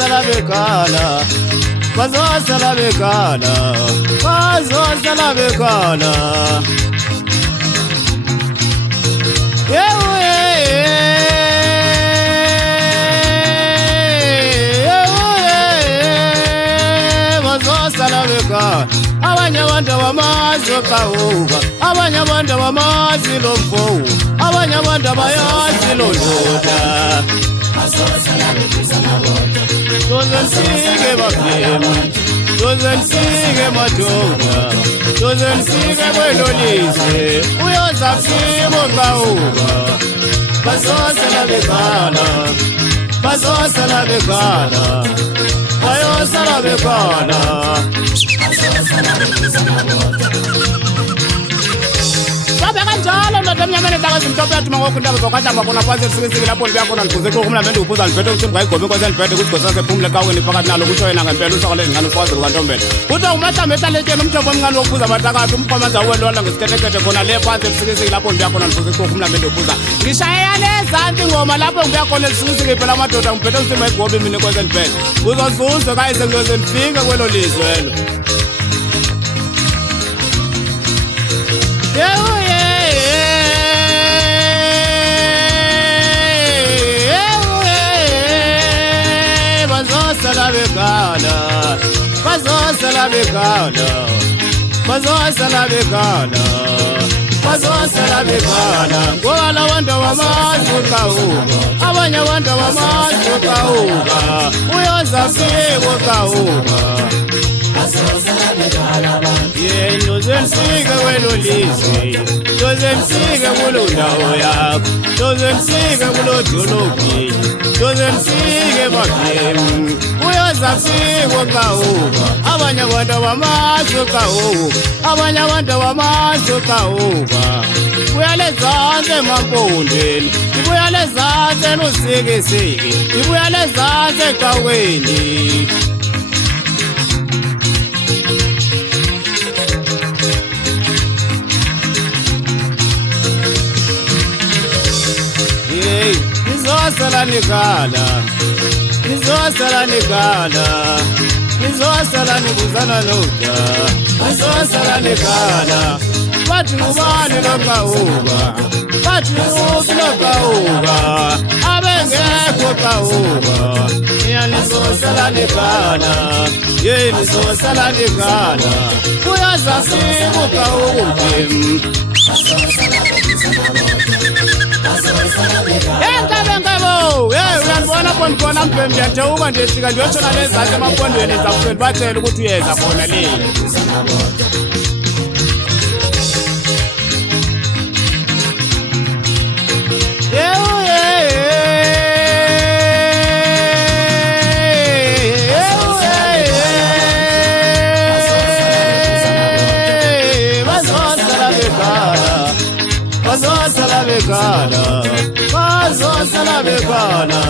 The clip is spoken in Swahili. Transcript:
bazosala bekhala, bazosala bekhala, bazosala bekhala. Bazosala bekhala, abanye abantu abamazi okawuka, abanye abantu abamazi lo mfowu, abanye abantu abayazi lo ndoda. Tozensike bafemu, tozensike madoda, tozensike kwelolizwe, uyoza fimo kawuka. Bazosala bekhala, bazosala bekhala, bayosala bekhala. Njalo ndoda emnyameni ntaka zimhlophe yathuma ngoku intaba zokwatamba khona phantsi esikisiki lapho ndiyakhona ndibuze kukhumla mbe ndiwubuza ndiphethe ukuthi ndingayigobi inkosi endiphethe ukuthi gosase phumle ecaweni phakathi nalo kutsho yena ngempela usakole ezingane ufazi lukantombela kuthiwa umahlamba ehlaletsheni umthombo omncane wokubuza amatakati umqomanza uwelola ngesiketekete khona le phantsi esikisiki lapho ndiyakhona ndibuze kukhumla mbe ndiwubuza ngishayela lezantsi ingoma lapho ngiyakhona esikisiki phela amadoda ngiphethe ukuthi mayigobi mina inkosi endiphethe uzozuzwe kayise ngiyoze ndifike kwelo lizwe elo. Bazosala bekhala, bazosala bekhala, bazosala bekhala, bazosala bekhala. Ngoba la bantu abamazi okawuka, abanye abantu abamazi okawuka, uyoza fiko okawuka. Tozensike kwelo lizwe, tozensike kulo ndawo yakho, tozensike kulo dolobhi, tozensike bafemu, uyoza fiko okawuka, abanye abantu abamazi okawuka, abanye abantu abamazi okawuka. Ibuya lezantsi emampondweni, ibuya lezantsi enusikisiki, ibuya lezantsi ecaweni. Nizosala nikhala, nizosala nikhala, nizosala nikuzana loda, nizosala nikhala. Bathi ngubani lokawuka, bathi uphi lokawuka, abengekho kawuka. Mina nizosala nikhala, ye nizosala nikhala, uyaza fika ukawuka umphemu. Ngabo, uyabona khona khona mphembe ngiyajawuka ndiyefika ndiyotshona lezantsi emapondweni zakufeni bacela ukuthi uyeza khona le. Bazosala bekhala, bazosala bekhala.